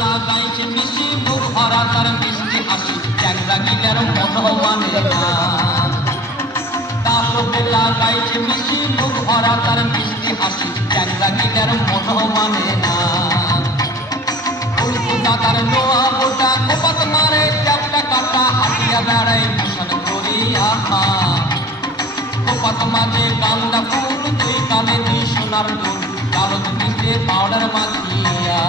লাগাইছে মিষ্টি মুখ ভরা তার মিষ্টি হাসি চ্যাংরা গিটার মতো মানে না তালবে লাগাইছে মিষ্টি মুখ ভরা তার মিষ্টি হাসি চ্যাংরা গিটার মতো মানে না উল্টা তার নোয়া মোটা কোপাত মারে চ্যাপটা কাটা হাতিয়া বেড়াই ভূষণ করি আহা কোপাত মাঝে গান্দা ফুল দুই কানে দি সোনার দুল কালো মিশে পাউডার মাখিয়া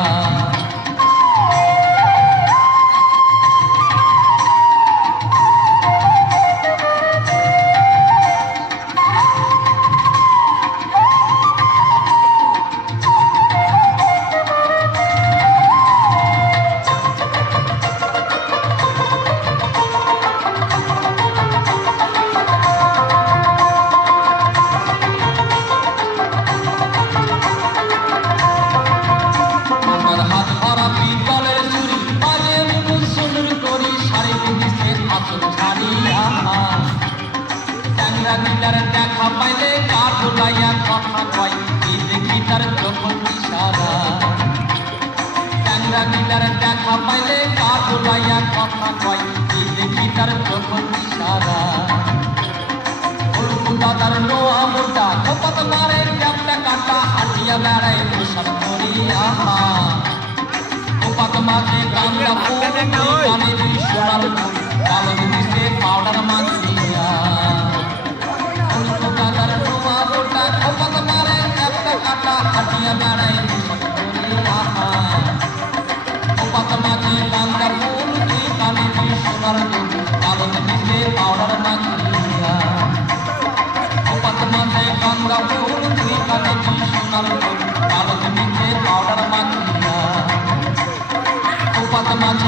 দেখা পাইলে কাঠ লাইয়া কথা কয় গিটার যখন ইশারা ট্যাংরা গিটার দেখা পাইলে কাঠ লাইয়া কথা কয় গিটার যখন ইশারা দাদার নোয়া মোটা কপাত মারে চ্যাপটা কাটা হাটিয়া বেড়াই ভূষণ করি আহা কপাত মাঝে গান্দা ফুল কানে দুই সোনার ফুল কালো মিশে পাউডার মাখিয়া দাদার নোয়া মোটা কপাত মারে চ্যাপটা কাটা হাটিয়া বেড়াই ভূষণ করি আহা কপাত মাঝে গান্দা ফুল কানে দুই সোনার ফুল কালো মিশে পাউডার মাখিয়া গান্দা ফুল দুই কানে দুই সোনার ফুল কালো মিশে পাউডার মাখিয়া কোপাত মাঝে